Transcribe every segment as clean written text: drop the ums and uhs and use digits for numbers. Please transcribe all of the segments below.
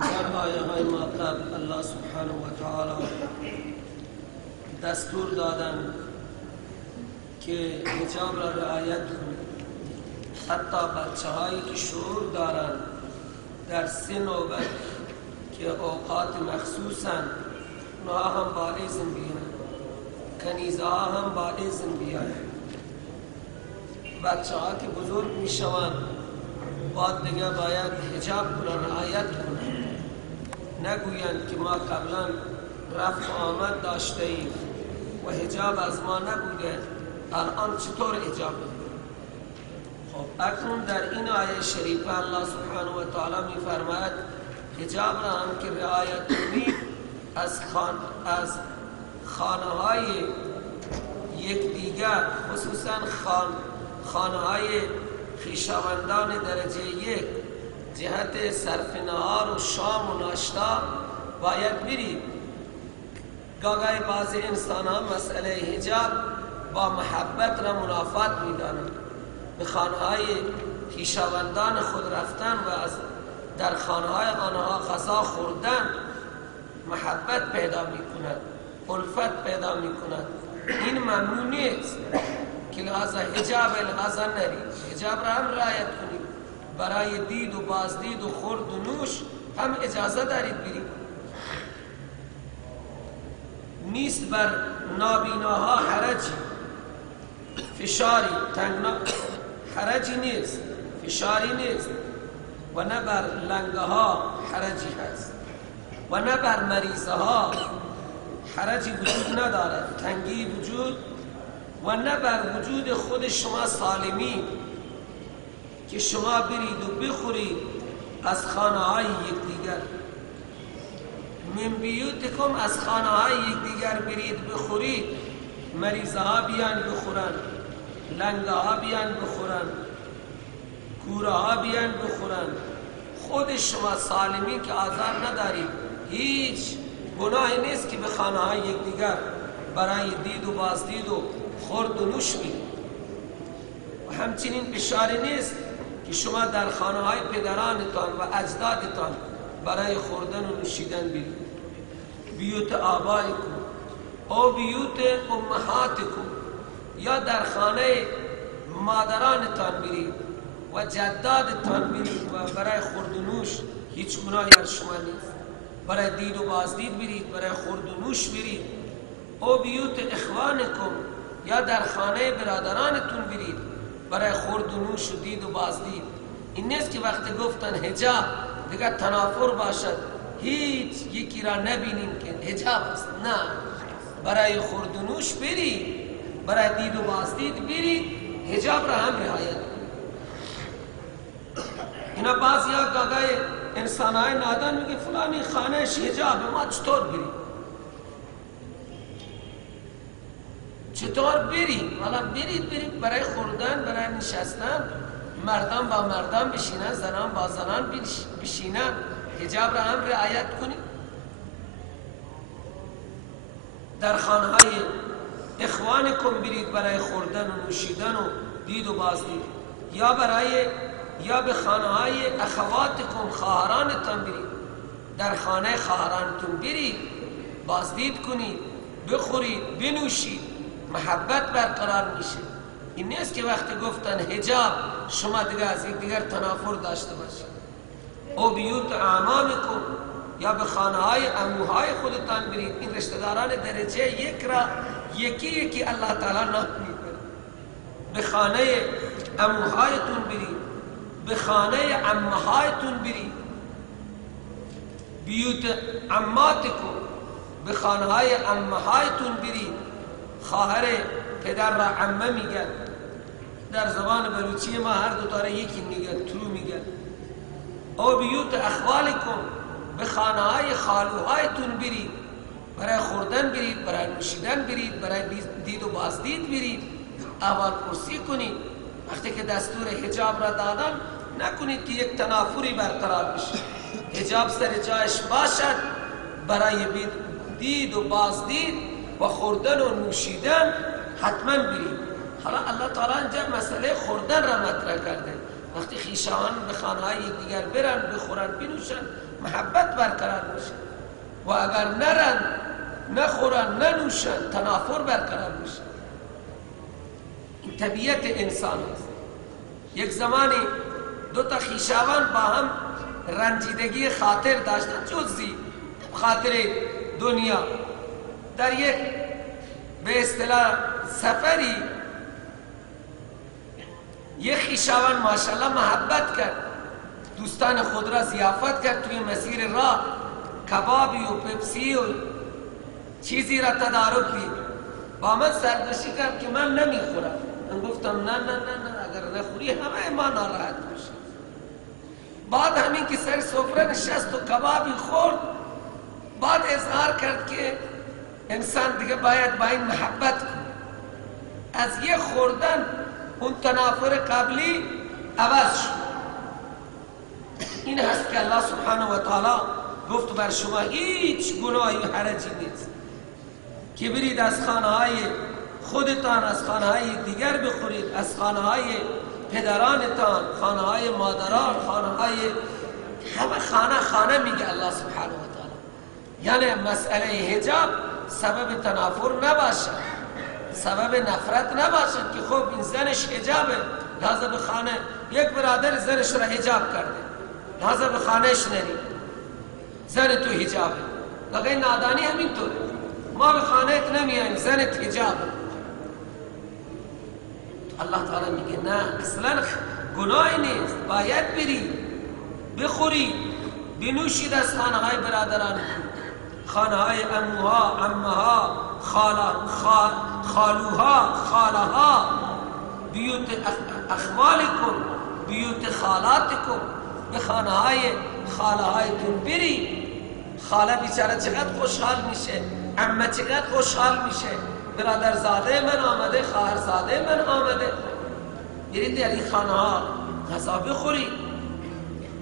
در آیه های مطلب الله سبحانه و تعالی دستور دادن که حجاب را رعایت کنید. حتی بچه هایی که شعور دارن در سه نوبت که اوقات مخصوصن اونها هم با اذن بیان، کنیزه ها هم با اذن بیان. بچه ها که بزرگ می شوند بعد دیگه باید حجاب را رعایت کنند، نگویند که ما قبلا رفت و آمد داشته ایم و حجاب از ما نبوده، الان چطور حجاب؟ خب اکنون در این آیه شریفه الله سبحانه و تعالی می فرماید حجاب را هم که رعایت کنید از خانه های یکدیگر، خصوصا خانه های خویشاوندان درجه یک جهت صرف نهار و شام و ناشتا باید برید. گاهی بعضی انسان ها مسئله حجاب با محبت را منافات می دانند. به خانه های خویشاوندان خود رفتن و از در خانه های آنها غذا خوردن محبت پیدا می کند، الفت پیدا می کند. این ممنوع نیست که لحاظا حجاب لحاظا نرید، حجاب را هم رعایت کنید. برای دید و بازدید و خورد و نوش هم اجازه دارید برید. نیست بر نابیناها حرجی، فشاری، حرجی نیست، فشاری نیست، و نه بر لنگه ها حرجی هست و نه بر مریضه ها حرجی وجود ندارد، تنگی وجود، و نه بر وجود خود شما سالمی که شما برید و بخورید از خانه های یکدیگر. من بیوتکم، از خانه های یکدیگر برید بخورید، مریضه ها بیان بخورن، لنگه ها بیان بخورن، کوره ها بیان بخورن، خود شما سالمی که آزار ندارید، هیچ گناهی نیست که به خانه های یکدیگر برای دید و بازدید و خورد و نوش برید. و همچنین اشاره نیست که شما در خانه های پدرانتان و اجدادتان برای خوردن و نوشیدن برید. بیوت آبایکم او بیوت امهاتکم، یا در خانه مادرانتان برید و جدادتان برید و برای خورد و نوش هیچ گناهی بر شما نیست. برای دید و بازدید برید، برای خورد و نوش برید. او بیوت اخوانکم، یا در خانه برادرانتون برید برای خورد و نوش و دید و بازدید. این نیست که وقتی گفتن حجاب دیگه تنافر باشد، هیچ یکی را نبینیم که حجاب است. نه، برای خورد و نوش برید، برای دید و بازدید برید، حجاب را هم رعایت کنید. اینا بعضی ها گاهی انسان های نادان میگه فلانی خانهش حجاب، ما چطور برید؟ چطور برید؟ والا برید برای خوردن، برای نشستن، مردان با مردان بشینن، زنان با زنان بشینن، حجاب را هم رعایت کنید. در خانه های اخوانکم برید برای خوردن و نوشیدن و دید و بازدید، یا به خانه های اخواتکم، خواهرانتان برید، در خانه خواهرانتون برید، بازدید کنید، بخورید، بنوشید، محبت برقرار میشه. این نیست که وقتی گفتن حجاب شما دیگه از یک دیگر تنافر داشته باشید. او بیوت اعمامکم، یا به خانه های عموهای خودتان برید. این رشته‌داران درجه یک را یکی الله تعالی نام میبره. به خانه عموهایتون برید، به خانه عمهایتون برید. بیوت عماتکم، به خانه های عمهایتون برید. خواهر پدر را عمه میگن، در زبان بلوچی ما هر دو تا را یکی میگن، ترو میگن. او بیوت اخوالکم، به خانه های خالوهایتون برید، برای خوردن برید، برای نوشیدن برید، برای دید و بازدید برید. احوال پرسی کنید. وقتی که دستور حجاب را دادن نکنید که یک تنافری برقرار بشه. حجاب سر جایش باشد، برای دید و بازدید و خوردن و نوشیدن حتما برید. حالا الله تعالی اینجا مسئله خوردن را مطرح کرده. وقتی خویشاوند به خانه‌های دیگر برن بخورن بنوشن محبت برقرار میشه و اگر نرن نخورن ننوشن تنافر برقرار میشه. این طبیعت انسان است. یک زمانی دو تا خویشاوند با هم رنجیدگی خاطر داشتن، جزئی خاطر دنیا، در یک به اصطلاح سفری یک خویشاوند ماشاءالله محبت کرد، دوستان خود را ضیافت کرد، توی مسیر راه کبابی و پپسی و چیزی را تدارک دید، با من سرکشی کرد که من نمیخورم. من گفتم نه نه نه نه، اگر نخوری همه ما ناراحت میشه. بعد همین که سر سفره نشست و کبابی خورد، بعد اظهار کرد که انسان دیگه باید با این محبت کنه. از یه خوردن اون تنافر قبلی عوض شد. این هست که الله سبحانه و تعالی گفت بر شما هیچ گناهی و حرجی نیست که برید از خانه‌های خودتان، از خانه‌های دیگر بخورید، از خانه‌های پدرانتان، خانه‌های مادران، خانه‌های همه خانه میگه الله سبحانه و تعالی. یعنی مسئله حجاب سبب تنافر نباشد، سبب نفرت نباشد که خب این زنش حجابه لحظه به خانه، یک برادر زنش را حجاب کرده لحظه به خانهش نری، زن تو حجابه، لگه نادانی همینطوره، ما به خانهت نمیاییم زنت حجابه. الله تعالی میگه نه، اصلا گناهی نیست، باید بری بخوری بنوشید از خانه‌های برادران، خانه‌های عموها، عمها، خالوها، خالها، بیوت اخوالکم، بیوت خالاتکم، به خانه‌های خاله‌هایتون بری. خاله بیچاره چقدر خوشحال میشه، عمه چقدر خوشحال میشه، برادرزاده من آمده، خواهرزاده من آمده، برید در این خانه‌ها غذا بخورید،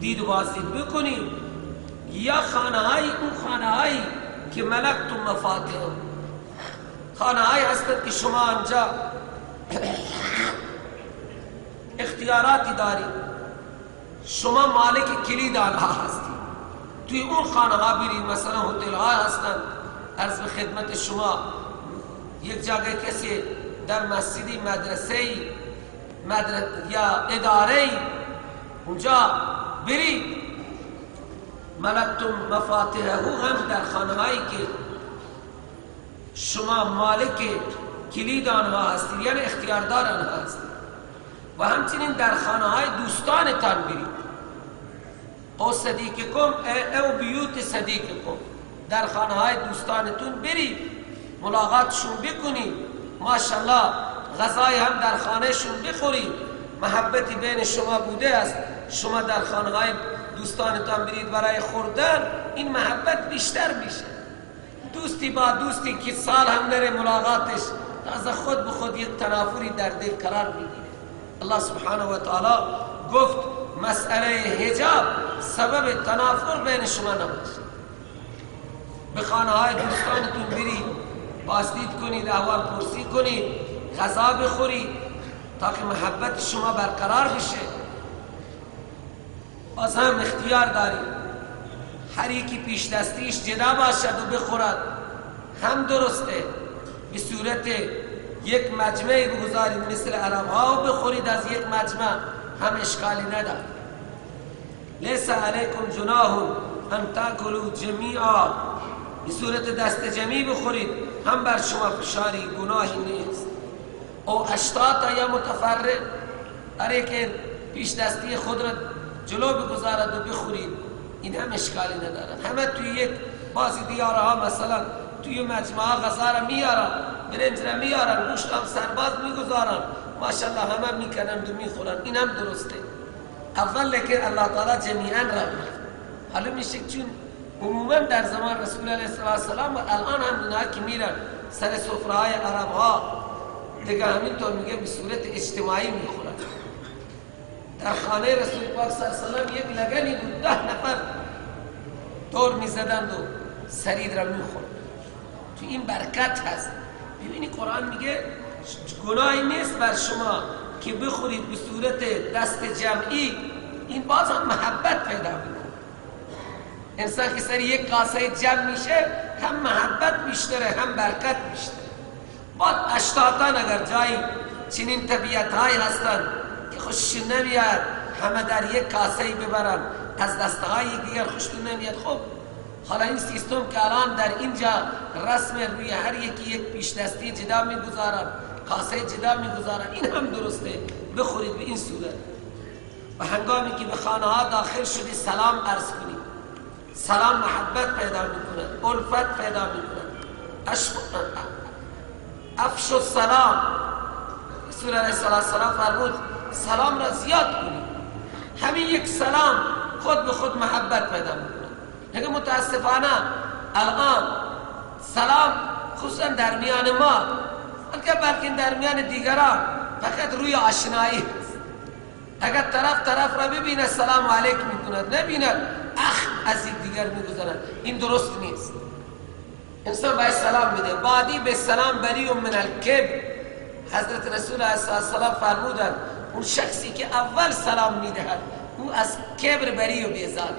دید و بازدید بکنید. یا خانه‌های اون خانه‌هایی که ملکتم مفاتیح، خانه‌هایی هستند که شما آنجا اختیاراتی دارید، شما مالک کلید آنها هستید. توی اون خانه‌ها برید، مثلا هتل‌ها هستند، عرض به خدمت شما یک جای کسی در مسجدی، مدرسه‌ای یا اداره‌ای، اونجا برید، ملکتم مفاتیحه، هم در خانه‌هایی که شما مالک کلید آنها هستید، یعنی اختیاردار آنها هستید. و همچنین در خانه‌های دوستانتان برید، او صدیقکم او بیوت صدیقکم، در خانه‌های دوستانتون برید، ملاقاتشون بکنید، ماشاءالله غذای هم در خانهشون بخورید، محبتی بین شما بوده است، شما در خانه‌های دوستانتان برید برای خوردن، این محبت بیشتر میشه. دوستی با دوستی که سال هم نره ملاقاتش، از خود به خود یک تنافری در دل قرار میگیره. الله سبحانه و تعالی گفت مسئله حجاب سبب تنافر بین شما نباشه. به خانه‌های دوستانتون برید، بازدید کنید، احوال پرسی کنید، غذا بخورید تا که محبت شما برقرار بشه. باز هم اختیار دارید، هر یکی پیش دستیش جدا باشد و بخورد هم درسته، به صورت یک مجمعی بگذارید مثل عرب‌ها و بخورید از یک مجمع هم اشکالی ندارد. لیس علیکم جناح ان تاکلوا جمیعا، به صورت دست جمعی بخورید هم بر شما فشاری گناهی نیست. او اشتاتا یا متفرق، هر یک پیش دستی خود را جلو بگذارد و بخورید، این هم اشکالی ندارد. همه توی یک بعضی دیارها مثلا توی مجموعه غذا را میارن، برنج را میارن، گوشت هم سرباز میگذارن، ماشاءالله همه میکنند و میخورن، این هم درسته. اول لیکن الله تعالی جمیعا را حالا میشه، چون عموما در زمان رسول علیه السلام و الان هم اینا که میرن سر سفره‌های عرب‌ها دیگه همینطور میگه به صورت اجتماعی میخورن. در خانه رسول پاک صلی الله علیه و یک لگنی بود، 10 نفر دور میزدند و سرید را میخورد. تو این برکت هست. ببینی قرآن میگه گناهی نیست بر شما که بخورید به صورت دست جمعی، این باز هم محبت پیدا میکنه. انسان که سر یک کاسه جمع میشه هم محبت بیشتره هم برکت بیشتره. بعد اشتاتان اگر جایی چنین طبیعت های هستند که خوش نمیاد همه در یک کاسه ببرن، از دستهای دیگر خوش نمیاد، خب حالا این سیستم که الان در اینجا رسم روی هر یکی یک پیش دستی جدا میگذارن، کاسه جدا میگذارن، این هم درسته، بخورید به این صورت. و هنگامی که به خانه ها داخل شدی سلام عرض کنید، سلام محبت پیدا میکند، الفت پیدا میکند. افش السلام، رسول علیه السلام فرمود سلام را زیاد کنید. همین یک سلام خود به خود محبت پیدا میکند. لیکن متاسفانه الان سلام خصوصا در میان ما، بلکه در میان دیگران فقط روی آشنایی هست. اگر طرف را ببینه سلام علیکم میکند، نبیند از این دیگر میگذارد، این درست نیست. انسان باید سلام بده. بعدی به سلام بری من الکبر. حضرت رسول علیه السلام فرمودند اون شخصی که اول سلام میدهد او از کبر بری و بیزار.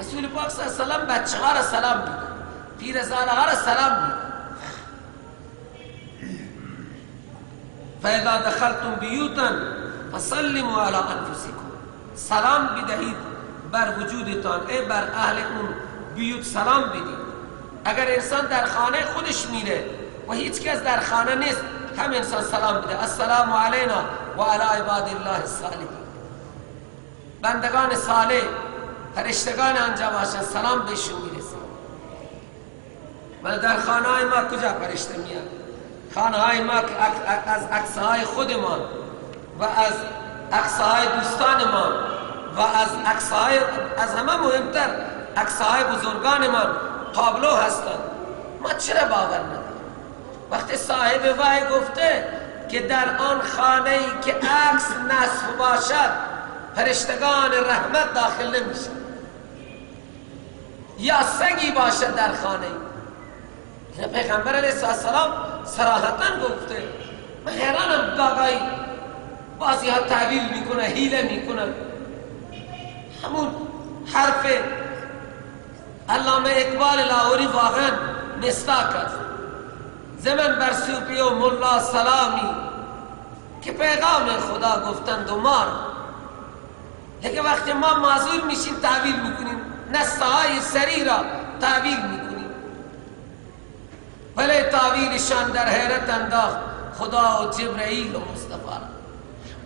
رسول پاک صلی الله علیه و سلم بچه ها را سلام میده، پیرزنان ها را سلام میده. فاذا دخلتم بیوتا فسلموا علی انفسکم، سلام بدهید بر وجودتان، بر اهل اون بیوت سلام بدید. اگر انسان در خانه خودش میره و هیچ کس در خانه نیست، هم انسان سلام بده، السلام علینا و علی عباد الله الصالحین. بندگان صالح، فرشتگان آنجا باشن، سلام بهشون میرسه. ولی در خانه های ما کجا فرشته میاد؟ خانه های ما که از عکس های خودمان و از عکس های دوستانمان و از عکس های، از همه مهمتر عکس های بزرگانمان تابلو هستند. ما چرا باور نداریم؟ وقتی صاحب وحی گفته که در آن خانه‌ای که عکس نصب باشد فرشتگان رحمت داخل نمیشن، یا سگی باشد در خانه، پیغمبر علیه السلام صراحتاً گفته. من حیرانم گاهی بعضی ها تعویل میکنه، حیله میکنه. همون حرف علامه اقبال لاهوری واقعا مصداق است. زمن بر صوفی و ملا سلامی که پیغام خدا گفتند و مار، لیکن وقتی ما معذور میشیم تعویل میکنیم، نصهای سری را تعویل میکنیم. ولی تعویلشان در حیرت انداخت خدا و جبرائیل و مصطفی.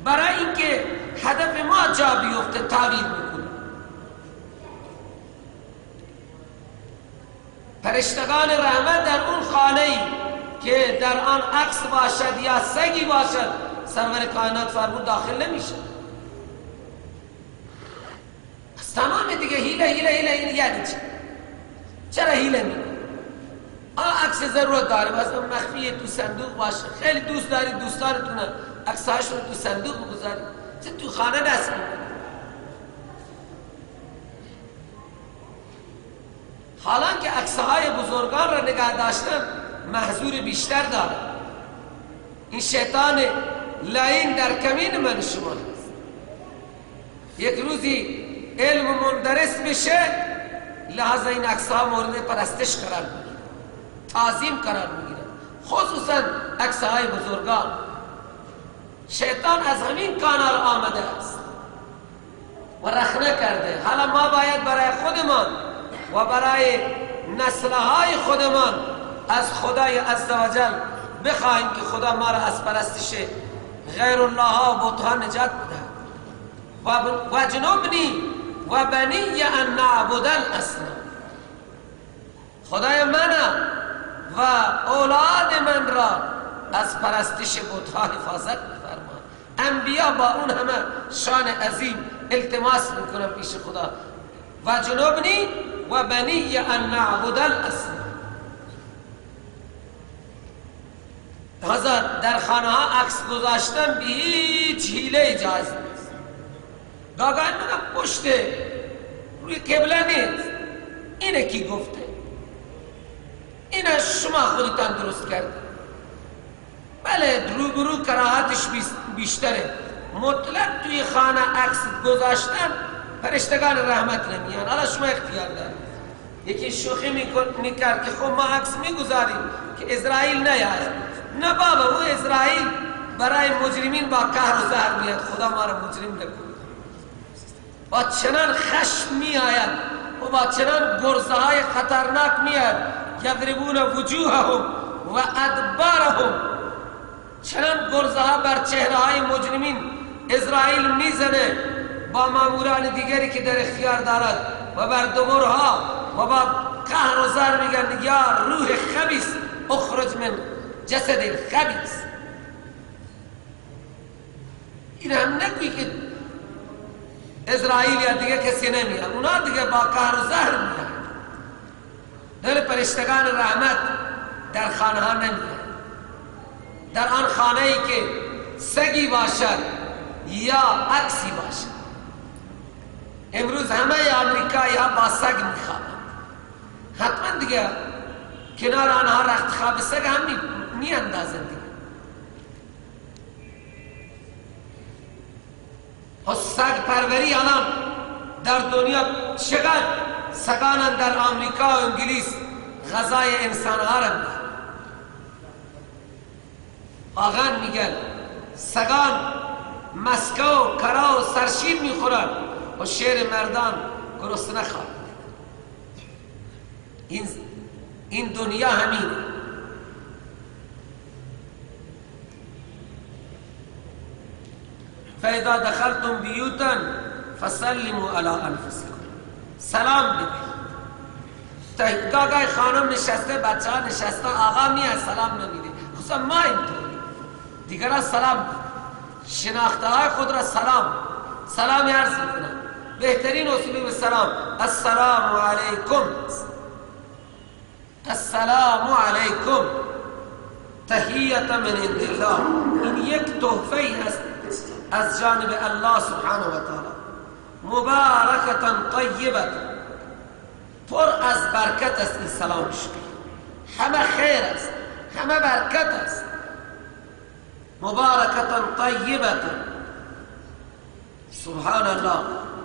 برای اینکه هدف ما جا بیفته تعویل میکنیم. فرشتگان رحمت در اون خانه‌ای که در آن عکس باشد یا سگی باشد، سرور کائنات فرمود داخل نمیشه. تمام دیگه هیله یعنی چی؟ چرا هیله میکنی؟ عکس ضرورت داره، بس مخفی تو صندوق باشه. خیلی دوست داری دوستانتون عکس هاشون تو صندوق بگذاری، چه تو خانه دست میکنی؟ حالا که عکس های بزرگان را نگاه داشتن محظور بیشتر داره. این شیطان لعین در کمین من شما هست. یک روزی علم مندرس بشه، لحظه این عکس ها مورد پرستش قرار میگیره، تعظیم قرار میگیره، خصوصا عکس های بزرگان. شیطان از همین کانال آمده است و رخنه کرده. حالا ما باید برای خودمان و برای نسلهای خودمان از خدای عزوجل بخواهیم که خدا ما را از پرستش غیر الله و بت‌ها نجات بده. و جنوبنی و بنی ان نعبد الاصنام، خدای من و اولاد من را از پرستش بت‌ها حفاظت بفرما. انبیا با اون همه شان عظیم التماس میکنن پیش خدا، و جنوبنی و بنی ان نعبد الاصنام. در خانه ها عکس گذاشتن به هیچ حیله جایز نیست. گاگان میگم پشت روی قبله نیست. اینه کی گفته؟ اینه شما خودتان درست کرده. بله دروغ گروه کراهتش بیشتره. مطلق توی خانه عکس گذاشتن فرشتگان رحمت نمیان. حالا شما اختیار دارید. یکی شوخی میکرد که خب ما عکس میگذاریم که اسرائیل نیاید. نه بابا، او اسرائیل برای مجرمین با قهر و زهر میاد. خدا ما را مجرم نکنه. با چنان خشم میآید و با چنان گرزه های خطرناک میاد، یضربون وجوههم و ادبارهم، چنان گرزه ها بر چهره های مجرمین اسرائیل میزنه با ماموران دیگری که در اختیار دارد و بر دورها و با قهر و زر میگن یا روح خبیث اخرج من جسد خبیث. این هم نگوی که اسرائیل یا دیگه کسی نمیاد، اونا دیگه با قهر و زهر میگن. در فرشتگان رحمت در خانه ها نمیاد. در آن خانه ای که سگی باشد یا عکسی باشد. امروز همه امریکایی ها با سگ میخوابند. حتما دیگه کنار آنها رخت خواب سگ هم میاندازند دیگه. و سگ پروری الان در دنیا چقدر سگان در آمریکا و انگلیس غذای انسان ها را میخورند. واقعا میگن سگان مسکه و کرا و سرشیر میخورند و شیر مردان گرسنه خواب. این دنیا همینه. فاذا دخلتم بیوتا فسلموا علی انفسکم، سلام بدید. گاگای خانم نشسته، بچه ها نشسته، آقا میاد سلام نمیده. خصوصا ما اینطوری، دیگران سلام شناخته های خود را سلام عرض میکنن. بهترین اسلوب سلام السلام علیکم، السلام علیکم تحیت من عند الله. این یک تحفه است از جانب الله سبحانه و تعالی. مبارکتا طیبتا، پر از برکت است این سلام شما. همه خیر است، همه برکت است. مبارکتا طیبتا. سبحان الله.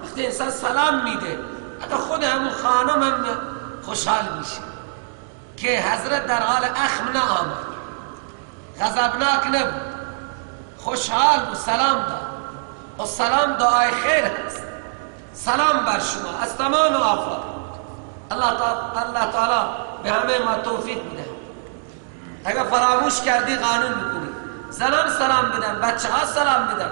وقتی انسان سلام میده حتی خود همون خانم هم خوشحال میشه که حضرت در حال اخم نآمد، غضبناک نبود، خوشحال بود، سلام داد. و سلام دعای خیر هست. سلام بر شما از تمام آفات. الله تعالی به همه ما توفیق میده. اگر فراموش کردی قانون میکنی. زنان سلام بدن، بچه ها سلام بدن.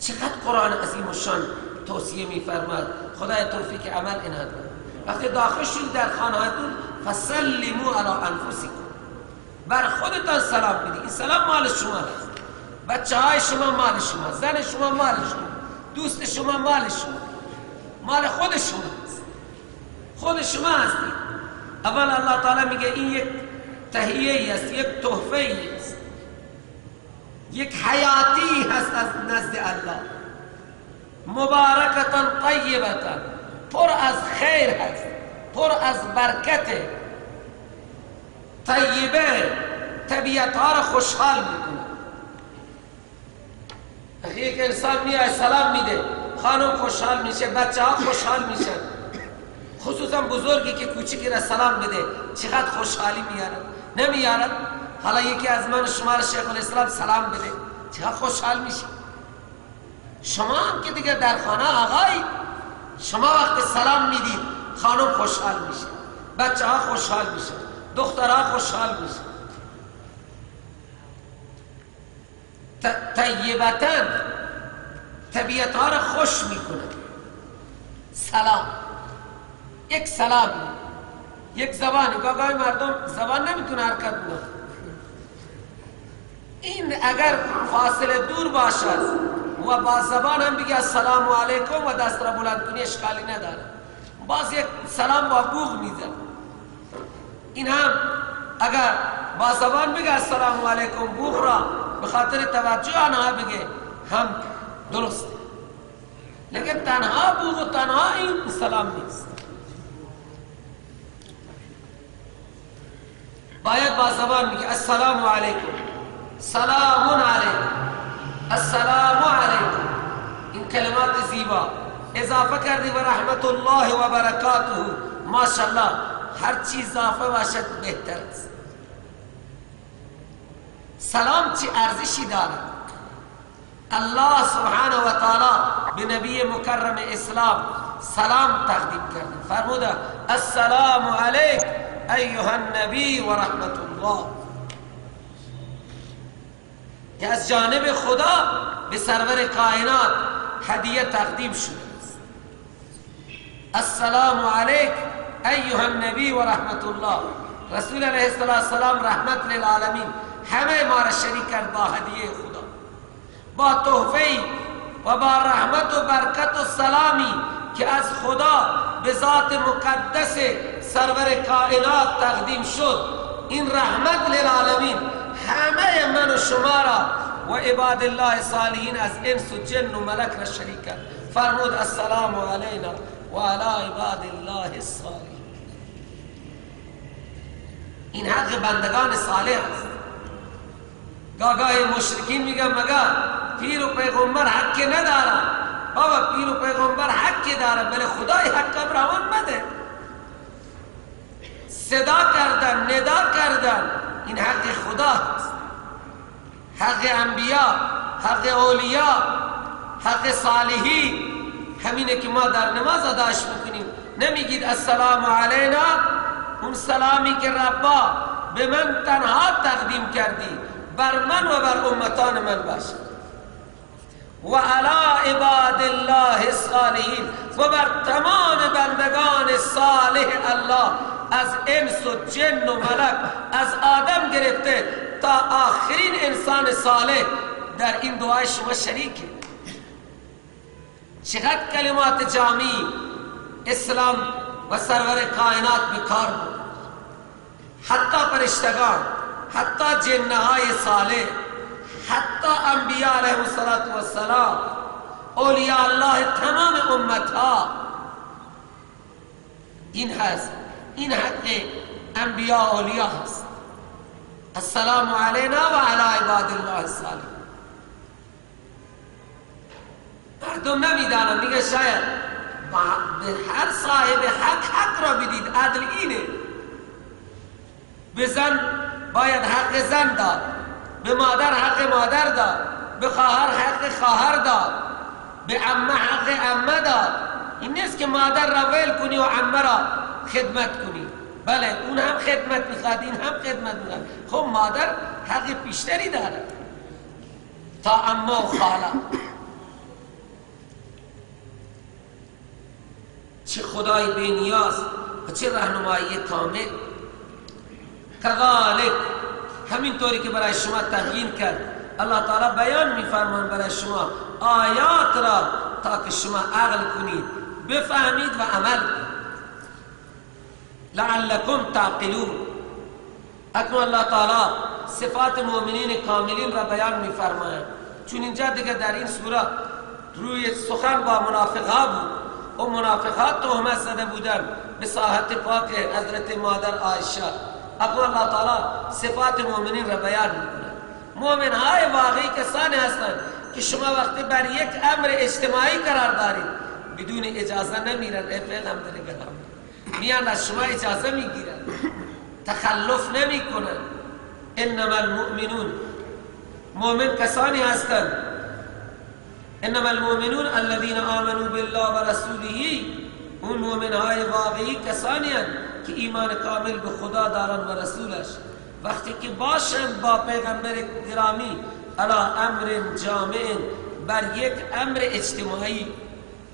چقدر قرآن عظیم و شان توصیه میفرماد. خدای توفیق عمل عنایت کنه. وقتی داخل شدید در خانه‌تون فسلموا علی انفسکم، بر خودتان سلام بدید. این سلام مال شما است. بچه های شما مال شما، زن شما مال شما، دوست شما مال شما، مال خود شما است. خود شما هستید. اول الله تعالی میگه این یک تهیه است، یک تحفه است، یک حیاتی هست از نزد الله. مبارکتا طیبتا، پر از خیر هست، پر از برکت. طیبه طبیعت ها را خوشحال میکنه. یک انسان میاد سلام میده، خانم خوشحال میشه، بچه ها خوشحال میشن. خصوصا بزرگی که کوچکی را سلام بده چقدر خوشحالی میارد. نمیارد؟ حالا یکی از من شما را شیخ الاسلام سلام بده چقدر خوشحال میشه. شما هم که دیگه در خانه آقای، شما وقت سلام میدید خانم خوشحال میشه، بچه ها خوشحال میشه، دخترها خوشحال میشه. طیبتاً طبیعت ها را خوش میکنه. سلام، یک سلام، یک زبان. گاهی مردم زبان نمیتونه حرکت کنه. این اگر فاصله دور باشد و با زبان هم بگه السلام علیکم و دست را بلند کنی اشکالی نداره. باز یک سلام با بوق میزن. این هم اگر با زبان بگه السلام علیکم، بوق را به خاطر توجه آنها بگه هم درست. لیکن تنها بوق و تنها این سلام نیست. باید با زبان بگه السلام علیکم. سلام علیکم، السلام علیکم، این کلمات زیبا اضافه کردی و رحمت الله و برکاته، ماشاءالله هر چیز اضافه باشد بهتر است. سلام چی ارزشی دارد؟ الله سبحانه و تعالی به نبی مکرم اسلام سلام تقدیم کرد، فرموده السلام علیک ایها النبی و رحمت الله، که از جانب خدا به سرور کائنات هدیه تقدیم شده است. السلام علیک ایها النبی و رحمت الله، رسول علیه السلام رحمت للعالمین همه ما را شریک کرد با هدیه خدا، با تحفه و با رحمت و برکت و سلامی که از خدا به ذات مقدس سرور کائنات تقدیم شد. این رحمت للعالمین همه من و شما را و عباد الله صالحین از انس و جن و ملک را شریک کرد. فرمود السلام علینا و علی عباد الله الصالحین. این حق بندگان صالح است. گاهی مشرکین میگن مگر پیر و پیغمبر حق ندارن؟ بابا پیر و پیغمبر حق دارن، بله خدای حق برامون بده. صدا کردن، ندا کردن، این حق خدا است. حق انبیاء، حق اولیاء، حق صالحی همینه که ما در نماز اداش میکنیم. نمیگید السلام علینا، اون سلامی که ربا به من تنها تقدیم کردی بر من و بر امتان من باشد و علی عباد الله الصالحین، و بر تمام بندگان صالح الله از انس و جن و ملک، از آدم گرفته تا آخرین انسان صالح در این دعای شما شریکه. چقدر کلمات جامعی اسلام و سرور کائنات به کار بود. حتی فرشتگان، حتی جنهای صالح، حتی انبیاء علیهم السلام، اولیاء الله، تمام امتها این هست. این حق انبیاء اولیاء هست. السلام علینا و علی عباد الله الصالحین. مردم نمیدانم، میگه شاید به هر صاحب حق را بدید. عدل اینه. به زن باید حق زن داد، به مادر حق مادر داد، به خواهر حق خواهر داد، به عمه حق عمه داد. این نیست که مادر را ویل کنی و عمه را خدمت کنی. بله اون هم خدمت میخواد، این هم خدمت میخواد. خب مادر حق بیشتری داره تا عمه و خاله. چه خدای بی‌نیاز و چه راهنمایی کامل. کذالک، همین طوری که برای شما تبیین کرد الله تعالی بیان میفرمان برای شما آیات را تا که شما عقل کنید، بفهمید و عمل کنید. لعلکم تعقلون. اکنون الله تعالی صفات مؤمنین کاملین را بیان میفرماید، چون اینجا دیگه در این سوره روی سخن با منافقها بود و منافقات تهمت زده بودن به ساحت پاک حضرت مادر عایشه. اکنون الله تعالی صفات مؤمنین را بیان میکنه. مؤمنهای واقعی کسانی هستند که شما وقتی بر یک امر اجتماعی قرار دارید بدون اجازه نمیرن. ای پیغمبر گرامی، میان از شما اجازه میگیرن، تخلف نمی کنن. انما المؤمنون، مؤمن کسانی هستند، انما المؤمنون الذين آمنوا بالله و رسوله، اون مؤمنهای واقعی کسانی هستند که ایمان کامل به خدا دارن و رسولش. وقتی که باشند با پیغمبر گرامی علی امر جامع، بر یک امر اجتماعی،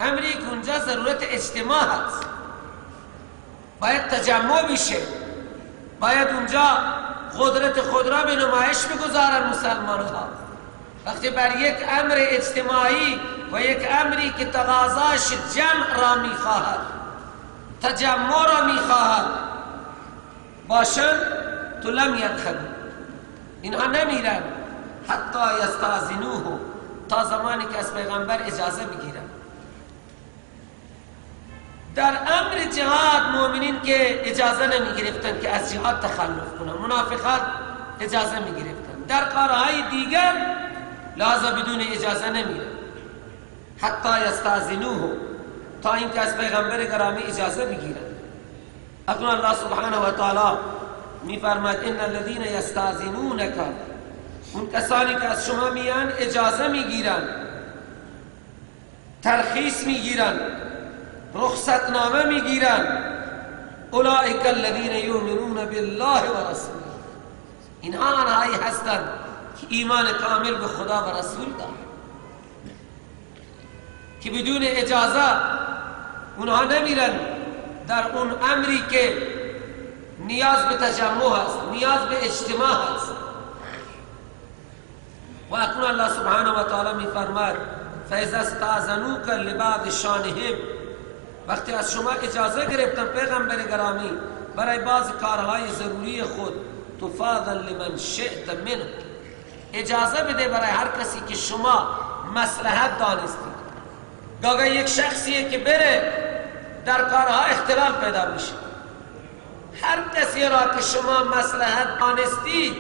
امری که اونجا ضرورت اجتماع هست، باید تجمع بشه، باید اونجا قدرت خود را به نمایش بگذارن مسلمان ها. وقتی بر یک امر اجتماعی و یک امری که تقاضاش جمع را میخواهد، تجمع را میخواهد باشن، تو لم یدخلوا، اینها نمیرن حتی یستاذنوه، تا زمانی که از پیغمبر اجازه بگیرن. در امر جهاد مؤمنین که اجازه نمی گرفتن که از جهاد تخلف کنن، منافقات اجازه می گرفتن. در کارهای دیگر لحظه بدون اجازه نمیره. حتی یستأذنوه، تا اینکه از پیغمبر گرامی اجازه بگیرن. اکنون الله سبحانه و تعالی میفرماید ان الذين یستأذنونک، اون کسانی که از شما میان اجازه میگیرن، ترخیص میگیرن، رخصتنامه میگیرن، اولئک الذین یؤمنون بالله و رسوله، اینها آنهایی هستند که ایمان کامل به خدا و رسول دارند، که بدون اجازه اونها نمیرن در اون امری که نیاز به تجمع هست، نیاز به اجتماع هست. و اکنون الله سبحانه و تعالی میفرماید فاذا استأذنوک لبعض شانهم، وقتی از شما اجازه گرفتن پیغمبر گرامی برای بعض کارهای ضروری خود، تفاضل لمن شئت منه، اجازه بده برای هر کسی که شما مصلحت دانستید. گاگه یک شخصیه که بره در کارها اختلال پیدا میشه، هر کسی را که شما مصلحت دانستید،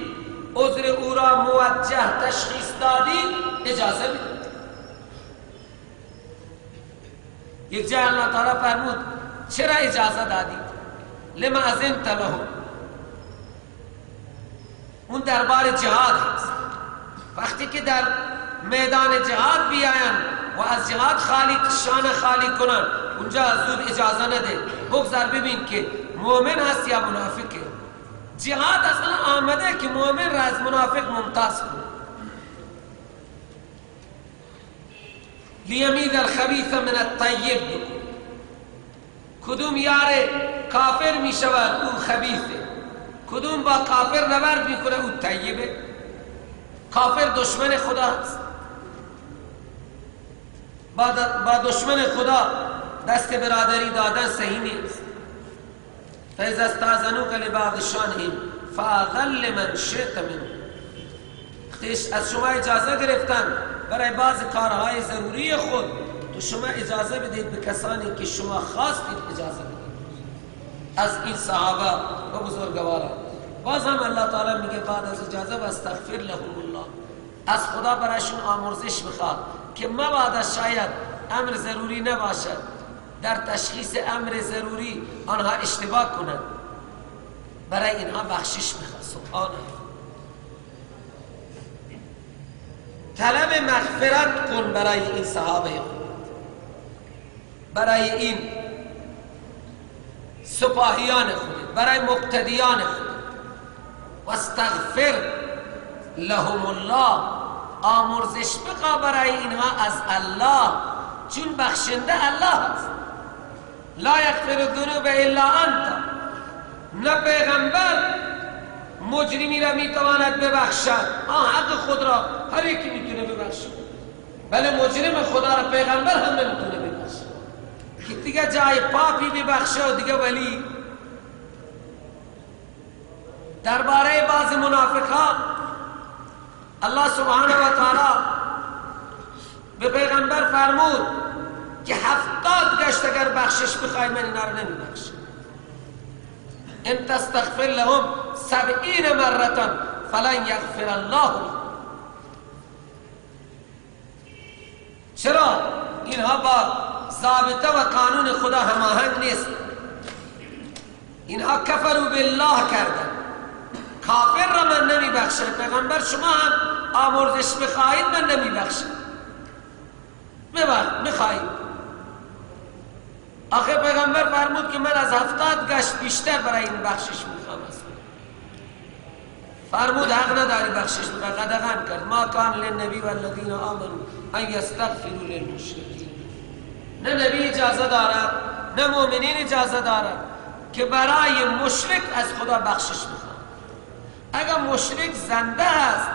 عذر او را موجه تشخیص دادید، اجازه بدید. یک جا اللہ تعالی فرمود چرا اجازه دادید؟ لما اذنت لهم، اون دربار جهاد هست. وقتی که در میدان جهاد بیاین و از جهاد شان خالی کنن، اونجا زود اجازه نده، بگذار ببین که مؤمن هست یا منافقه. جهاد اصلا آمده که مؤمن را از منافق ممتاز کنه. لیمیز الخبیث من الطیب، کدوم یار کافر می شود اون خبیثه، کدوم با کافر نبرد می کنه اون طیبه. کافر دشمن خدا هست، با دشمن خدا دست برادری دادن صحیح نیست. فاذا استأذنوک لبعض شانهم فأذن لمن شئت منه، از شما اجازه گرفتن برای بعض کارهای ضروری خود، تو شما اجازه بدید به کسانی که شما خواستید اجازه بدید. از این صحابه و بزرگواران باز هم الله تعالی میگه بعد از اجازه و استغفر لهم الله، از خدا برایشون آمرزش میخواد که مبادا شاید امر ضروری نباشد، در تشخیص امر ضروری آنها اشتباه کنند، برای اینها بخشش میخواد. سبحانه، طلب مغفرت کن برای این صحابه خود، برای این سپاهیان خود، برای مقتدیان خود. و استغفر لهم الله، آمرزش بخواه برای اینها از الله، چون بخشنده الله است. لا یغفر الذنوب الا انت، نه پیغمبر مجرمی را میتواند ببخشد، حق خود را هر یکی میتونه ببخشد، بله مجرم خدا را پیغمبر هم نمیتونه ببخشد که دیگه جای پاپی ببخشه و دیگه ولی. درباره بعض منافقان الله سبحانه و تعالی به پیغمبر فرمود که 70 گشت اگر بخشش بخوای من اینا رو نمیبخشم. ان تستغفر لهم 70 مرة فلن یغفر الله لهم. چرا؟ اینها با ضابطه و قانون خدا هماهنگ نیست. اینها کفروا بالله کردن، کافر را من نمیبخشم. پیغمبر شما هم آمرزش بخواهید من نمیبخشم، میخواهید. آخر پیغمبر فرمود که من از 70 گشت بیشتر برای این بخشش میخوام. فرمود حق نداری بخشش بخواه، قدغن کرد. ما کان للنبی والذین آمنوا ان یستغفروا للمشرکین، نه نبی اجازه دارد نه مؤمنین اجازه دارد که برای مشرک از خدا بخشش بخواه. اگر مشرک زنده است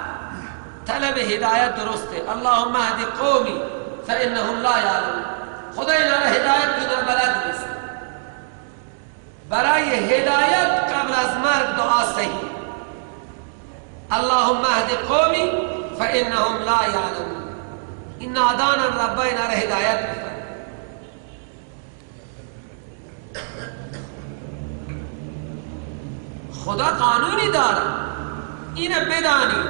طلب هدایت درسته. اللهم اهد قومی فانهم لا یعلمون، خدا اینا را هدایت بده، بلد نیست. برای هدایت قبل از مرگ دعا صحیح. اللهم اهد قومی فانهم لا یعلمون، این نادان رب اینا را هدایت بده. خدا قانونی داره، اینه بدانی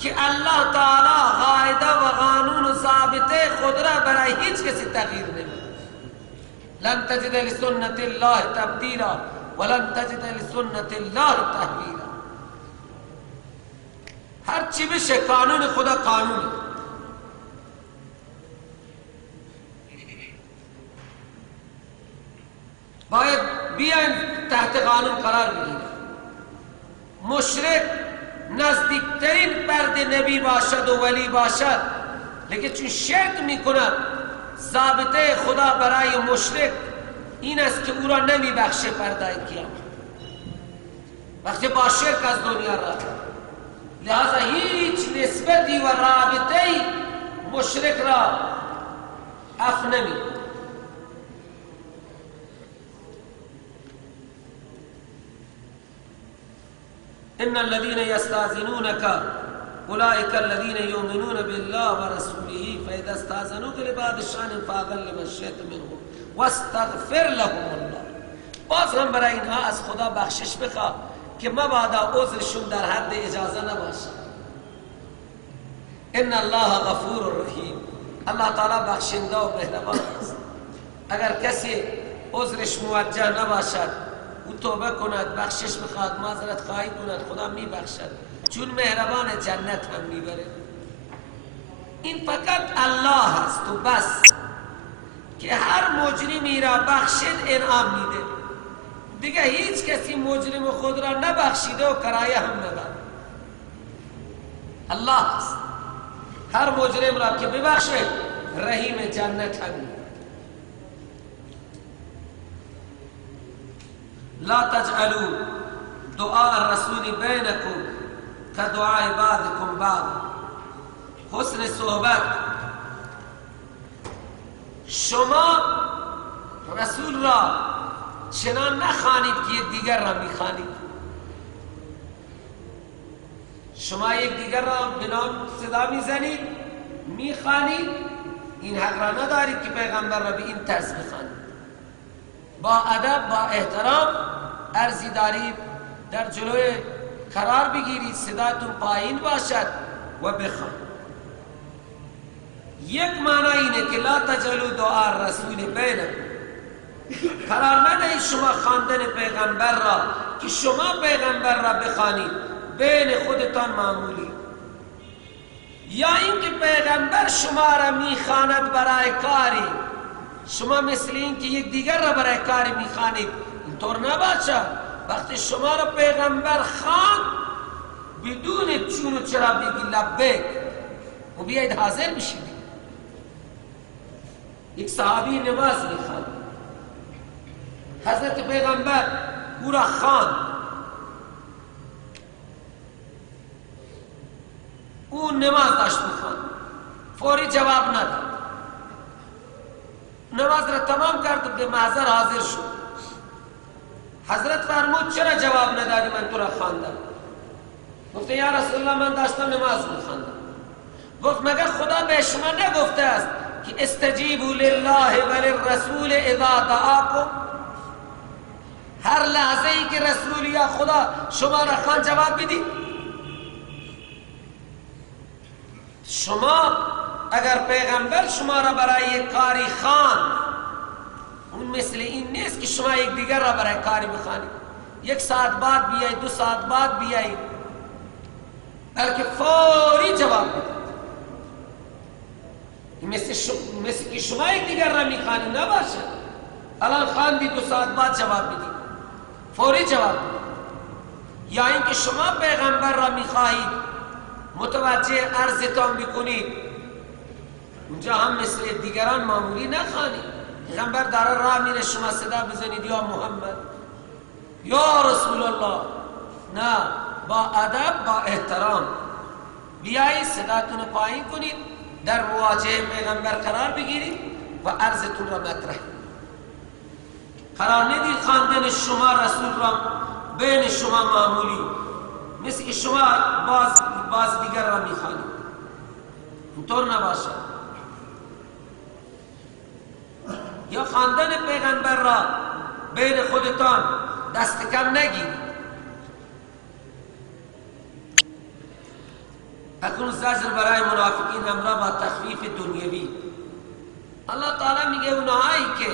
که الله تعالی قاعده و قانون و ضابطه خود را برای هیچ کسی تغییر نمیده. لن تجد لسنت الله تبدیلا ولن تجد لسنت الله تحویلا. هر چی بشه قانون خدا قانونه. باید بیاین تحت قانون قرار بگیریم. مشرک نزدیکترین فرد نبی باشد و ولی باشد، لیکن چون شرک میکند ضابطه خدا برای مشرک این است که او را نمی بخشه پردای قیامت وقتی با شرک از دنیا رفت. لہذا هیچ نسبتی و رابطه‌ای مشرک را اف نمی. ان الذين يستاذنونك اولئك الذين يؤمنون بالله ورسوله فاذا استاذنوك لبعض شان فاذن لمن شئت منهم واستغفر لهم الله. باز هم برای اینها از خدا بخشش بخواه که مبادا عذرشون در حد اجازه نباشه. ان الله غفور رحیم. الله تعالی بخشنده و مهربان است. اگر کسی عذرش موجه نباشد او توبه کند، بخشش بخواد، معذرت خواهی کند، خدا می بخشد، چون مهربان جنت هم میبره. این فقط الله است و بس که هر مجرمی را بخشد انعام میده. دیگه هیچ کسی مجرم خود را نبخشیده و کرایه هم نداد. الله است. هر مجرم را که ببخشه رحیم جنت هم میده. لا تجعلوا دعاء الرسول بینکم كدعاء بعضکم بعض. حسن صحبت. شما رسول را چنان نخوانید که یک دیگر را میخوانید. شما یک دیگر را به نام صدا میزنید، میخوانید. این حق را ندارید که پیغمبر را به این طرز بخوانید. با ادب، با احترام عرضی دارید، در جلوی قرار بگیرید، صداتون پایین باشد و بخوانید. یک معنی اینه که لا تجعلوا دعاء الرسول بینکم. قرار ندهید شما خواندن پیغمبر را که شما پیغمبر را بخوانید بین خودتان معمولی، یا اینکه پیغمبر شما را میخواند برای کاری، شما مثل این که یک دیگر را برای کاری میخوانید. اینطور نباشد. وقتی شما را پیغمبر خواند بدون چون و چرا بگی لبیک و بیاید حاضر بشید. یک صحابی نماز میخواند، حضرت پیغمبر او را خواند، او نماز داشت میخواند، فوری جواب نداد. نماز را تمام کرد، به محضر حاضر شد. حضرت فرمود چرا جواب ندادی؟ من تو را خواندم. گفت یا رسول الله من داشتم نماز میخواندم. گفت مگر خدا به شما نگفته است که استجیبوا لله و للرسول اذا دعاکم؟ هر لحظه ای که رسول یا خدا شما را خواند جواب بدید. شما اگر پیغمبر شما را برای کاری خواند، اون مثل این نیست که شما یک دیگر را برای کاری بخوانید، یک ساعت بعد بیایید، 2 ساعت بعد بیایید، بلکه فوری جواب بدید. مثل که شما یک دیگر را میخوانید نباشد. الان خواندید 2 ساعت بعد جواب بدید، فوری جواب بدید. یا اینکه شما پیغمبر را میخواهید متوجه عرضتان بکنید، اونجا هم مثل دیگران معمولی نخوانید. پیغمبر در راه میره، شما صدا بزنید یا محمد یا رسول الله. نه، با ادب، با احترام بیایید، صداتون پایین کنید، در مواجهه پیغمبر قرار بگیرید و عرضتون را مطرح. قرار ندید خواندن شما رسول را بین شما معمولی، مثل که شما باز دیگر را میخوانید. اینطور نباشد. یا خواندن پیغمبر را بین خودتان دست کم نگیرید. اکنون زجر برای منافقین همراه با تخفیف دنیوی. الله تعالی میگه اونهایی که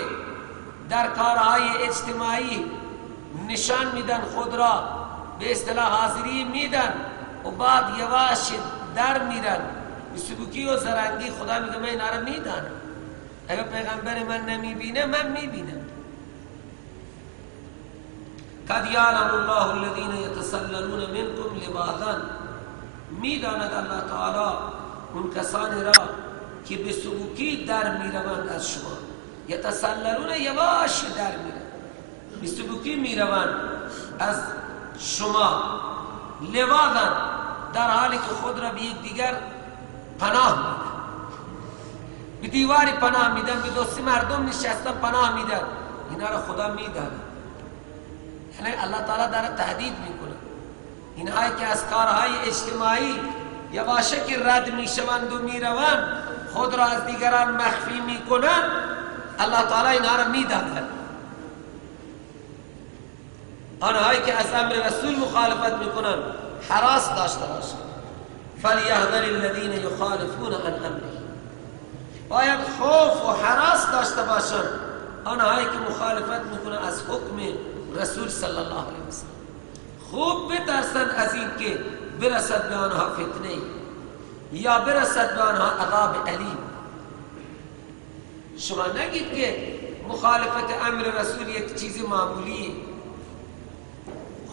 در کارهای اجتماعی نشان میدن خود را به اصطلاح حاضری میدن و بعد یواش در میرن به سبکی و زرنگی، خدا میگه من اینا را میدانم، اگر پیغمبر من نمیبینه من میبینم. قد یعلم الله الذین یتسللون منکم لواذا، میداند الله تعالی اون کسانی را که به سبکی در میروند از شما. یتسللون یواش در میروند، به سبکی میروند از شما. لواذا در حالی که خود را به یک دیگر پناه میدن، به دیواری پناه میدن، به دوستی مردم نشستن پناه میدن. اینا را خدا میداند. یعنی الله تعالی داره تهدید میکنه اینهایی که از کارهای اجتماعی یواشکی رد میشوند و میروند، خود را از دیگران مخفی میکنند، الله تعالی اینها را میداند. آنهایی که از امر رسول مخالفت میکنند حراس داشته باشند. فلیحذر الذین یخالفون عن امره، باید خوف و حراس داشته باشند آنهایی که مخالفت میکنند از حکم رسول صلی الله علیه وسلم. خوب بترسند از این که برسد به آنها فتنه یا برسد به آنها عذاب علیم. شما نگید که مخالفت امر رسول یک چیز معمولیه.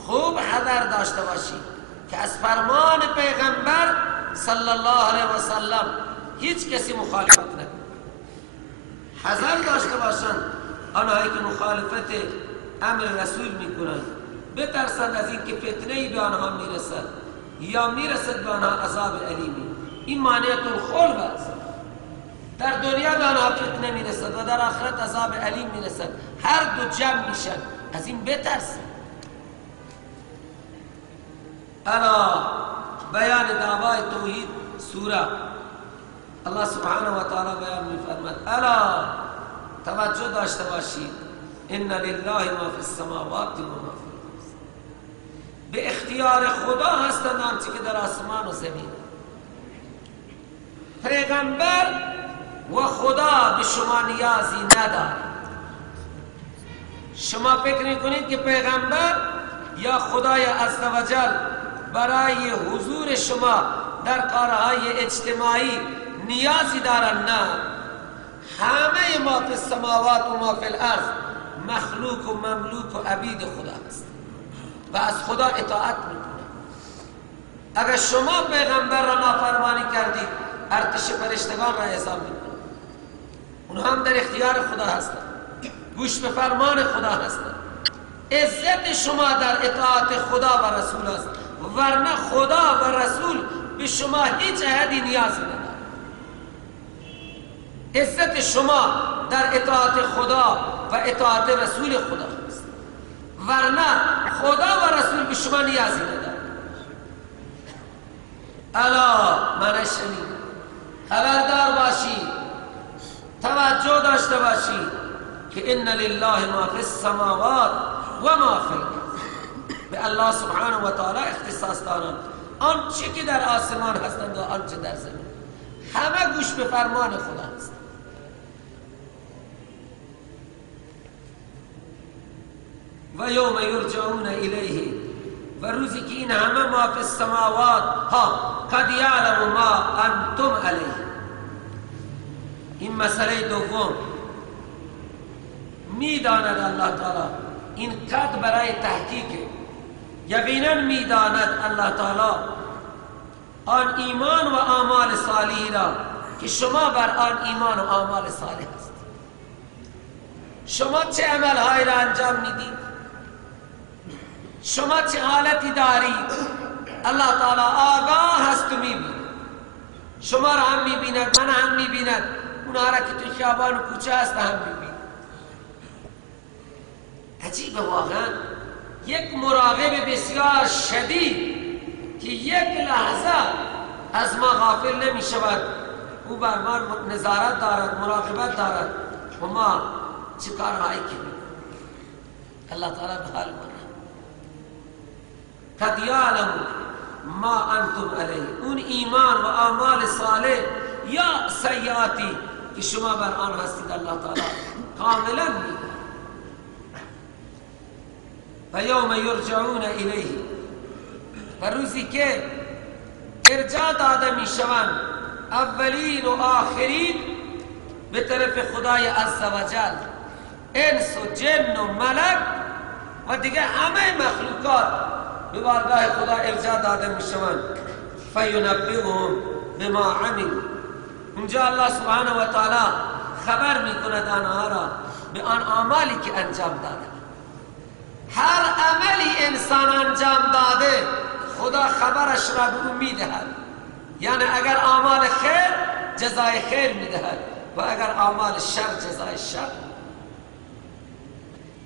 خوب حذر داشته باشید که از فرمان پیغمبر صلی الله علیه وسلم هیچ کسی مخالفت نکنه. حذر داشته باشند آنهایی که مخالفت امر رسول میکنند، بترسند از این که فتنه‌ای به آنها میرسد یا میرسد به آنها عذاب علیمی. این معنیت الخلق است. در دنیا به آنها فتنه میرسد و در آخرت عذاب علیم میرسد. هر دو جمع میشن، از این بترسند. الا بیان دعوای توحید سوره الله سبحانه و تعالی بیان میفرماد الا توجه داشته باشید ان لله ما فی السماوات و ما فی الارض، به اختیار خدا هستند آنچه که در آسمان و زمین. پیغمبر و خدا به شما نیازی ندارد. شما فکر میکنید که پیغمبر یا خدای عزوجل برای حضور شما در کارهای اجتماعی نیازی دارند؟ نه، همه ما فی السماوات و ما فی الارض مخلوق و مملوک و عبید خدا هست و از خدا اطاعت میکنند. اگر شما پیغمبر را نافرمانی کردید، ارتش فرشتگان را اعزام میکنند. اونها هم در اختیار خدا هستند، گوش به فرمان خدا هستند. عزت شما در اطاعت خدا و رسول است، ورنه خدا و رسول به شما هیچ احدی نیازی ندارد. عزت شما در اطاعت خدا و اطاعت رسول خدا است، ورنه خدا و رسول به شما نیازی ندارد. الا من شنید، خبردار باشید، توجه داشته باشید که ان لله ما فی السماوات و ما فی الارض، به الله سبحانه و تعالی اختصاص دارند آنچه که در آسمان هستند و آنچه در زمین، همه گوش به فرمان خدا هست. و یوم یرجعون الیه، و روزی که این همه ما فی السماوات ها قد یعلم ما انتم علیه. این مسئله دوم میداند الله تعالی، این قد برای تحقیق، یقینا میداند الله تعالی آن ایمان و اعمال صالحی را که شما بر آن ایمان و اعمال صالح هست. شما چه عملهایی را انجام میدید، شما چه حالتی دارید، الله تعالی آگاه هست و میبیند. شما را هم میبیند، من هم میبیند، اونها را که توی خیابان و کوچه هست هم میبیند. عجیبه واقعا، یک مراقب بسیار شدید که یک لحظه از ما غافل نمی شود، او بر ما نظارت دارد، مراقبت دارد و ما چه کارهایی کنیم. الله تعالی به حال ما. قد یعلم ما انتم علیه، اون ایمان و اعمال صالح یا سیئاتی که شما بر آن هستید الله تعالی کاملا میده. و یوم یرجعون الیه، و روزی که ارجاع داده می شوند اولین و آخرین به طرف خدای عزوجل، انس و جن و ملک و دیگه همه مخلوقات به بارگاه خدا ارجاع داده می شوند. فینبئهم بما عملوا، اونجا الله سبحانه و تعالی خبر می کند آنها را به آن اعمالی که انجام داده. هر عملی انسان انجام داده خدا خبرش را به او می دهد، یعنی اگر اعمال خیر جزای خیر می دهد و اگر اعمال شر جزای شر.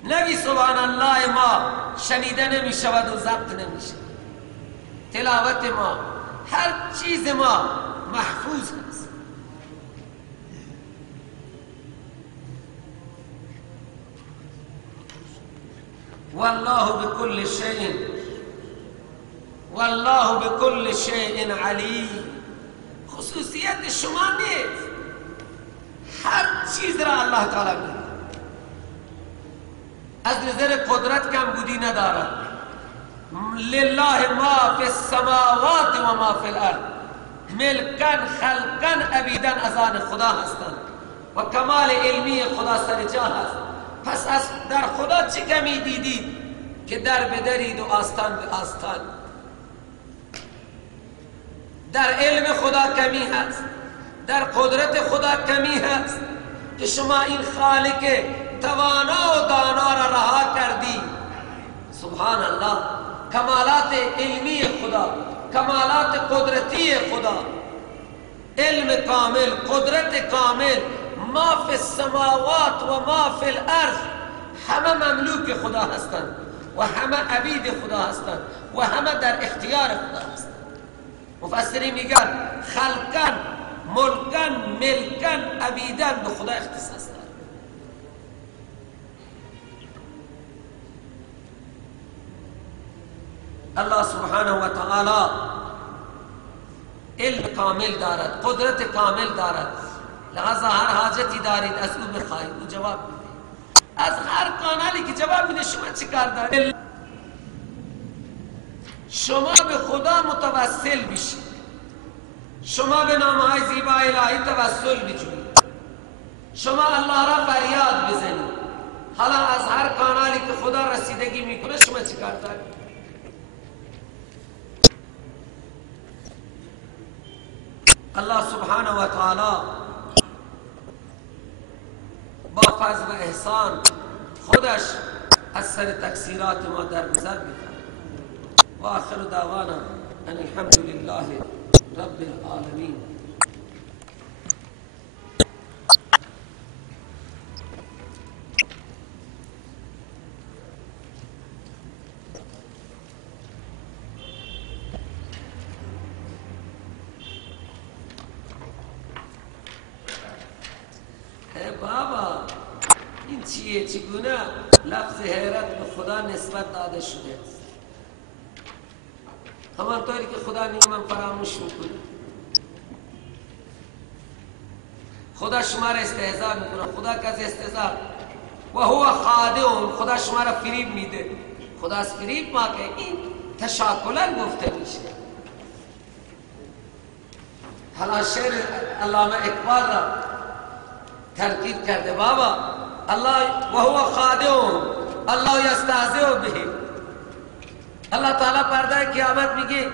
نگی سبحان الله ما شنیده نمی شود و ضبط نمی شود، تلاوت ما هر چیز ما محفوظ است. والله بكل شيء علیم. خصوصیت شما نیست، هر چیز را الله تعالی می‌داند، از نظر قدرت کم بودی ندارد. لله ما فی السماوات و ما فی الارض، ملکن خلقن عبیدن از آن خدا هستند و کمال علمی خدا سر جا هست. پس از در خدا چه کمی دیدید که در بدرید و آستان به آستان؟ در علم خدا کمی هست، در قدرت خدا کمی هست که شما این خالق توانا و دانا را رها کردی. سبحان الله، کمالات علمی خدا، کمالات قدرتی خدا، علم کامل، قدرت کامل، ما فی السماوات و ما فی الارض، همه مملوک خدا هستند و همه عبید خدا هستند و همه در اختیار خدا هستند. مفسرین میگن خلقن، ملکن، ملکن، عبیدن به خدا اختصاص دارد. الله سبحانه و تعالی علم کامل دارد، قدرت کامل دارد، لحظه هر حاجتی دارید از او بخواهید او جواب میده. از هر کانالی که جواب میده شما چی کار دارید؟ شما به خدا متوسل بشید، شما به نامهای زیبا الهی توسل بجویید، شما الله را فریاد بزنید. حالا از هر کانالی که خدا رسیدگی میکنه شما چی کار دارید؟ الله سبحانه و تعالی با فضل و احسان خودش از سر تقصیرات ما درگذر می‌کند. و آخر دعوانا ان الحمد لله رب العالمین. بابا این چیه؟ چگونه لفظ حیرت به خدا نسبت داده شده است؟ همانطوری که خدا میگه من فراموش میکنه، خدا شما را استهزا میکنه. خدا که از استهزا و هو خادعهم، خدا شما را فریب میده. خدا از فریب ما که این تشاکلا گفته میشه. حالا شعر علامه اقبال را ترکیب کرده بابا، الله و هو خادعهم الله یستهزئ بهم. الله تعالی پرده قیامت میگه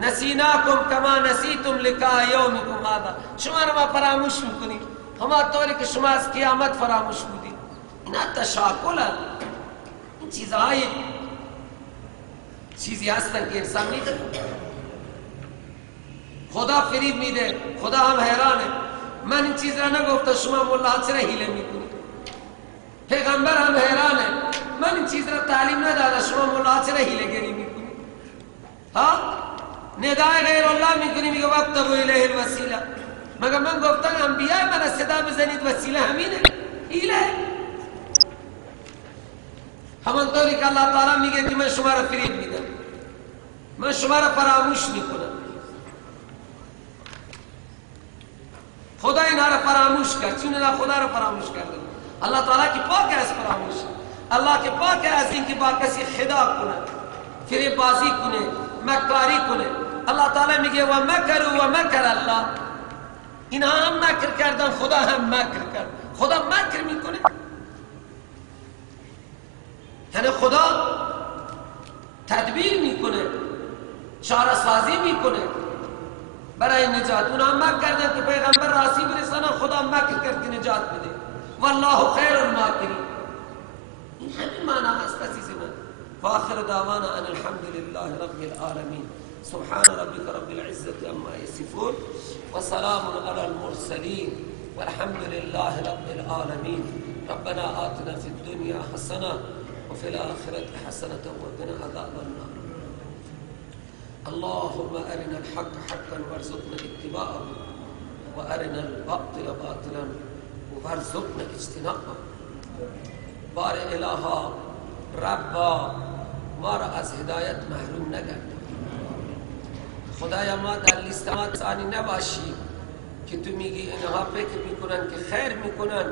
نسیناکم کما نسیتم لقاء یومکم هذا، شما رو ما فراموش میکنیم همانطوری که شما از قیامت فراموش بودید. اینا تشاکل، این چیزهای چیزی هستن که انسان میده. خدا فریب میده، خدا هم حیرانه. من این چیز را نگفتم شما ملاها چرا حیله میکنید؟ پیغمبر هم حیرانه، من این چیز را تعلیم نداده شما ملاها چرا حیله گری میکنید؟ ها؟ ندای غیر الله میکنی، میگه وابتغوا الیه الوسیله. مگر من گفتم انبیاء من صدا بزنید وسیله همینه؟ حیله. همانطوری که الله تعالی میگه که من شما را فریب میدم. من شما را فراموش میکنم. خدا اینا را فراموش کرد. چون اینا خدا را فراموش کرده. الله تعالی که پاک از فراموش، الله که پاک از این که با کسی خدا کنه، فریب بازی کنه، مکاری کنه. الله تعالی میگه و مکروا و مکر الله. اینا هم مکر کردن، خدا هم مکر کرد. خدا مکر میکنه، یعنی خدا تدبیر میکنه، چاره سازی میکنه برای نجات. اونا مکر کردن که پیغمبر راسی برسانن، خدا مکر کرد که نجات بده. والله خیر الماکرین. این همین معنی هست عزیز من. فآخر دعوانا ان الحمد لله رب العالمین. سبحان ربك رب العزة عما يصفون وسلام على المرسلين والحمد لله رب العالمين. ربنا آتنا في الدنيا حسنة وفي الآخرة حسنة وقنا عذاب النار. اللهم أرنا الحق حقا وارزقنا اتباعه وأرنا الباطل باطلا وارزقنا اجتنابه. بار الها ربا ما را از هدایت محروم نگرد. خدایا ما در لیست ما ثانی نباشی که تو میگی اینها فکر میکنن که خیر میکنن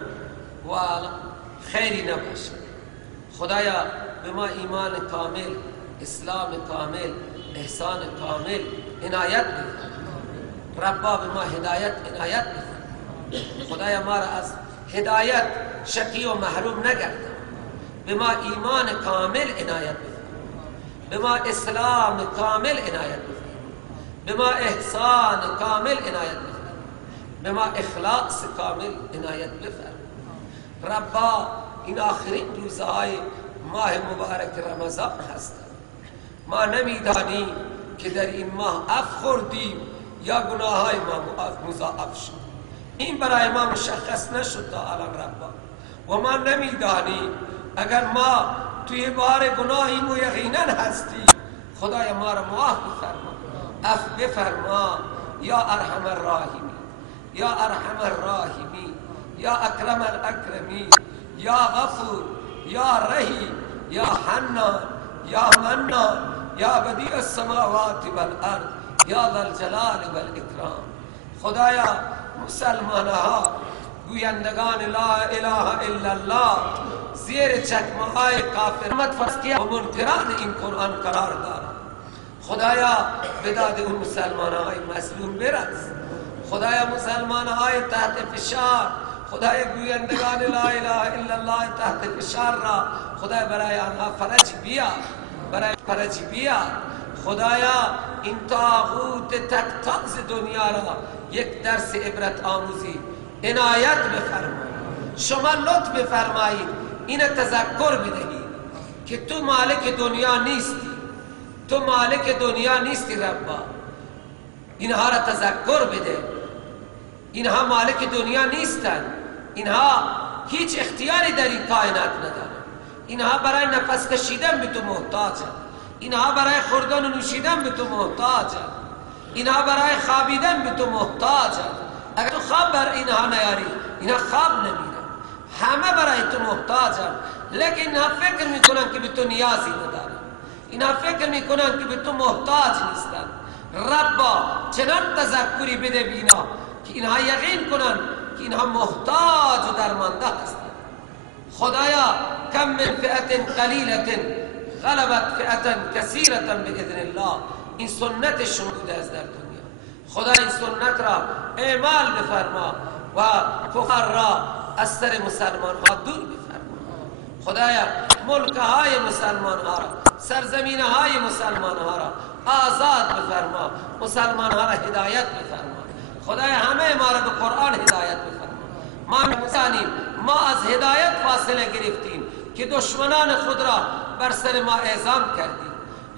و خیری نباشه. خدایا به ما ایمان کامل، اسلام کامل، احسان کامل عنایت بفرما. ربا به ما هدایت عنایت بفرما. خدایا ما را از هدایت شقی و محروم نگردان. به ما ایمان کامل عنایت بفرما. به ما اسلام کامل عنایت بفرما. به ما احسان کامل عنایت بفرما. به ما اخلاص کامل عنایت بفرما. ربا این آخرین روزهای ماه مبارک رمضان هست. ما نمیدانیم که در این ماه افخوردیم یا گناههای ما مضاعف شد. این برای ما مشخص نشد تا الان ربا. و ما نمیدانیم اگر ما توی بار گناهیم و یقینا هستیم، خدای ما را معاف بفرما، عفو بفرما یا ارحم الراحمین، یا ارحم الراحمین، یا اکرم الاکرمین، یا غفور، یا رحیم، یا حنان، یا منان، یا بدیع السماوات والارض، یا ذا الجلال والاکرام. خدایا مسلمانها گویندگان لا اله الا الله زیر چکمه های کافر متفسکیه و منکران این قرآن قرار دارد. خدایا بداد اون مسلمان های مظلوم برس. خدایا مسلمان های تحت فشار، خدای گویندگان لا اله الا الله تحت فشار را خدای برای آنها فرج بیا، برای فرج بیا. خدایا این طاغوت تک تاز دنیا را یک درس عبرت آموزی عنایت بفرما. شما لطف بفرمایید این تذکر بدهید که تو مالک دنیا نیستی، تو مالک دنیا نیستی ربا. اینها را تذکر بده. اینها مالک دنیا نیستند. اینها هیچ اختیاری در این کائنات ندارند. اینها برای نفس کشیدن به تو محتاجند. اینها برای خوردن و نوشیدن به تو محتاجند. اینها برای خوابیدن به تو محتاجند. اگر تو خواب بر اینها نیاری، اینها خواب نمیرن. همه برای تو محتاجند، لیکن اینها فکر میکنن که به تو نیازی ندارن. اینها فکر میکنن که به تو محتاج نیستن. ربا چنان تذکری بده بینا که اینها یقین کنن که اینها محتاج و درمانده هستند. خدایا کم من فئة قلیلة غلبت فئة کثیرة باذن الله. این سنت شما بوده از در دنیا. خدا این سنت را اعمال بفرما و کفر را از سر مسلمان ها دور بفرما. خدایا ملک های مسلمان ها را، سرزمین های مسلمان ها را آزاد بفرما. مسلمان ها را هدایت بفرما. خدایا همه ما را به قرآن هدایت بفرما. ما می‌دانیم ما از هدایت فاصله گرفتیم که دشمنان خود را بر سر ما اعزام کردیم.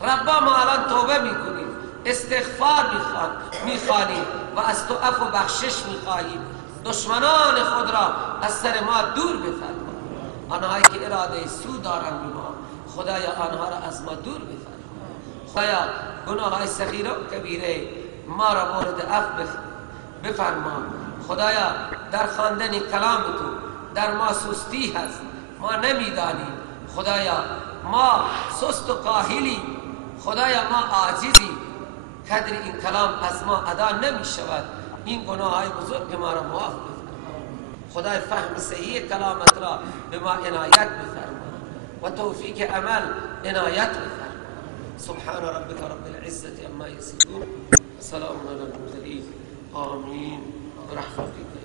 ربا ما الان توبه میکنیم، استغفار میخوانیم و از تو عفو و بخشش میخواهیم. دشمنان خود را از سر ما دور بفرما. آنهایی که اراده سود دارند به ما، خدایا آنها را از ما دور بفرما. خدایا گناههای صغیره و کبیره ما را مورد عفو بفرما. خدایا در خواندن کلام تو در ما سستی هست، ما نمیدانیم. خدایا ما سست و کاهلی. خدایا ما عاجزی، قدر این کلام از ما ادا نمی شود، این گناه های بزرگ ما را معاف بفرما. خدای فهم صحیح کلامت را به ما عنایت بفرما و توفیق عمل عنایت بفرما. سبحان ربك رب العزة عما يصفون، سلام على المرسلين، آمين برحمتك.